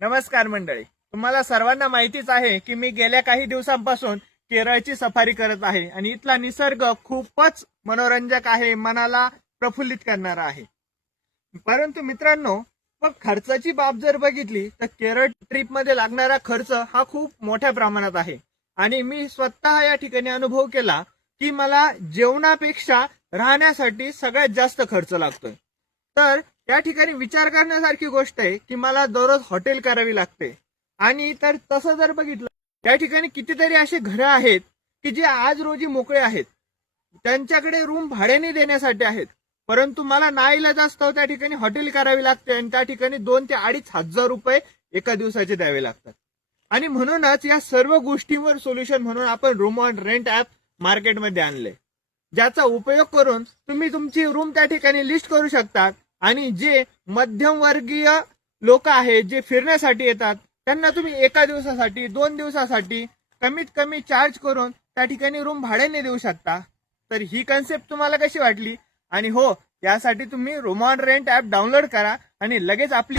नमस्कार मंडळी, तुम्हाला सर्वांना माहितीच आहे की मी गेल्या काही दिवसांपासून केरळची सफारी करत आहे आणि इथला निसर्ग खूपच मनोरंजक आहे, मनाला प्रफुल्लित करणारा आहे. परंतु मित्रांनो, मग खर्चाची बाब जर बघितली तर केरळ ट्रिप मध्ये लागणारा खर्च हा खूप मोठ्या प्रमाणात आहे आणि मी स्वतः या ठिकाणी अनुभव केला की मला जेवणापेक्षा राहण्यासाठी सगळ्यात जास्त खर्च लागतोय. तर त्या ठिकाणी विचार करण्यासारखी गोष्ट आहे की मला दररोज हॉटेल करावी लागते. आणि तर तसं जर बघितलं, त्या ठिकाणी कितीतरी असे घरं आहेत की जे आज रोजी मोकळे आहेत, त्यांच्याकडे रूम भाड्याने देण्यासाठी आहेत, परंतु मला नाईलाज असतो त्या ठिकाणी हॉटेल करावी लागते आणि त्या ठिकाणी 2 ते 2.5 हजार रुपये एका दिवसाचे द्यावे लागतात. आणि म्हणूनच या सर्व गोष्टींवर सोल्युशन म्हणून आपण रूम ऑन रेंट ऍप मार्केटमध्ये आणले, ज्याचा उपयोग करून तुम्ही तुमची रूम त्या ठिकाणी लिस्ट करू शकता आणि जे मध्यमवर्गीय लोक आहेत जे फिरण्यासाठी येतात त्यांना तुम्ही एका दिवसासाठी 2 दिवसासाठी कमीत कमी चार्ज करून त्या ठिकाणी रूम भाड्याने देऊ शकता. तर ही कन्सेप्ट तुम्हाला कशी वाटली? आणि हो, यासाठी तुम्ही room on rent app download करा आणि लगेच आपली